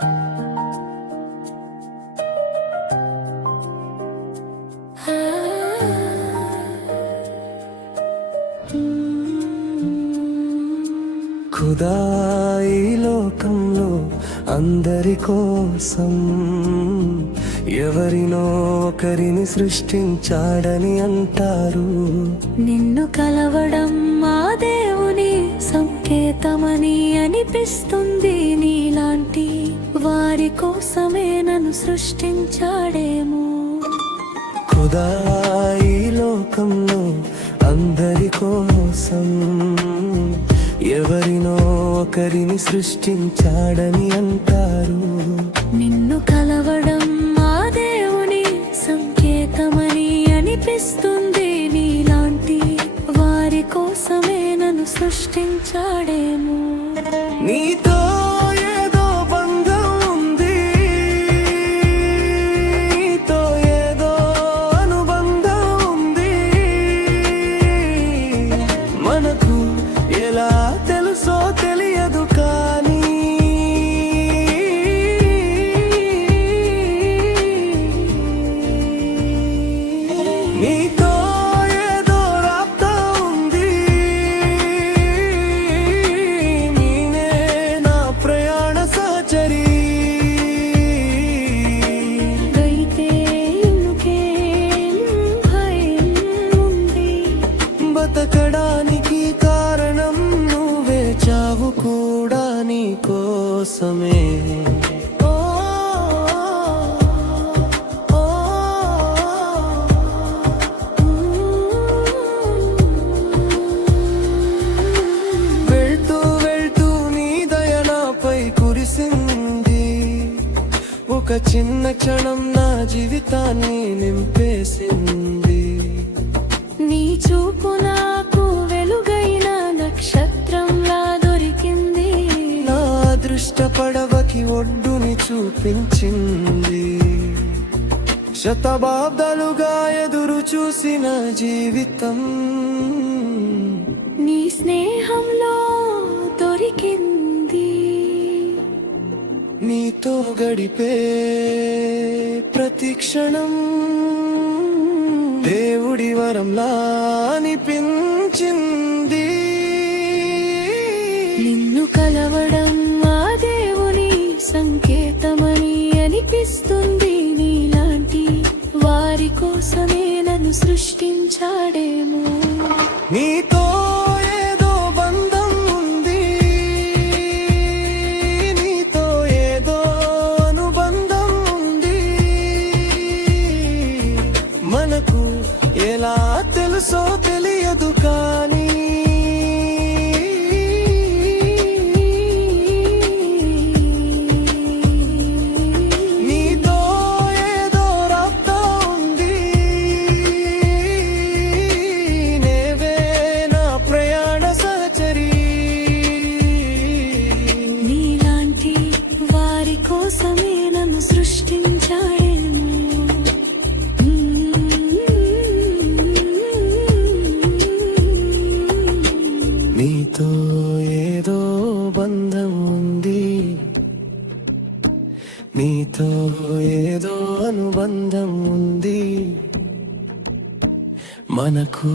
ఖుదా ఈ లోకంలో అందరి కోసం ఎవరినో ఒకరిని సృష్టించాడని అంటారు. నిన్ను కలవడం మా దేవుని సంకేతమని అనిపిస్తుంది. నీలాంటి వారి కోసమే నన్ను సృష్టించాడేమో. ఖుదా ఈ లోకంలో అందరి కోసం ఎవరినో ఒకరిని సృష్టించాడని అంటారు. నిన్ను కలవడం మా దేవుని సంకేతమని అనిపిస్తుంది. నీలాంటి వారి కోసమే నన్ను సృష్టించాడేమో. నీతో ఏదో బంధం ఉంది, నీతో ఏదో అనుబంధం ఉంది. మనకు ఎలా తెలుసో తెలియదు కానీ నీతో ఏదో రాబ్తా ఉంది. నీనే నా ప్రయాణ సహచరి. అయితే ఇంకేం భయం ఉంది? బతకడానికి కారణం నువ్వే, చావు కూడా నీ కోసమే. ఓ, ఓ, వెళ్తూ వెళ్తూ నీ దయ నాపై కురిసింది. ఒక చిన్న క్షణం నా జీవితాన్ని నింపేసింది. నీ చూపు నాకు వెలుగైన నక్షత్రంలా దొరికింది. నా అదృష్ట పడవకి ఒడ్డుని చూపించింది. శతాబ్దాలుగా ఎదురు చూసిన జీవితం నీ స్నేహంలో దొరికింది. నీతో గడిపే ప్రతి క్షణం దేవుడి వరంలా అనిపించింది. నిన్ను కలవడం మా దేవుని సంకేతమని అనిపిస్తుంది. నీలాంటి వారి కోసమే నన్ను సృష్టించాడేమో. నీతో ఏదో బంధం ఉంది, నీతో ఏదో అనుబంధం ఉంది. మనకు ఎలా తెలుసో తెలియదు కానీ నీతో ఏదో రాబ్తా ఉంది. నేవే నా ప్రయాణ సహచరి. నీలాంటి వారి కోసమే నన్ను సృష్టించాడేమో. నీతో ఏదో బంధం ఉంది, నీతో ఏదో అనుబంధం ఉంది. మనకు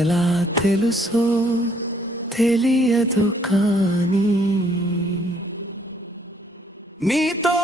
ఎలా తెలుసో తెలియదు కానీ నీతో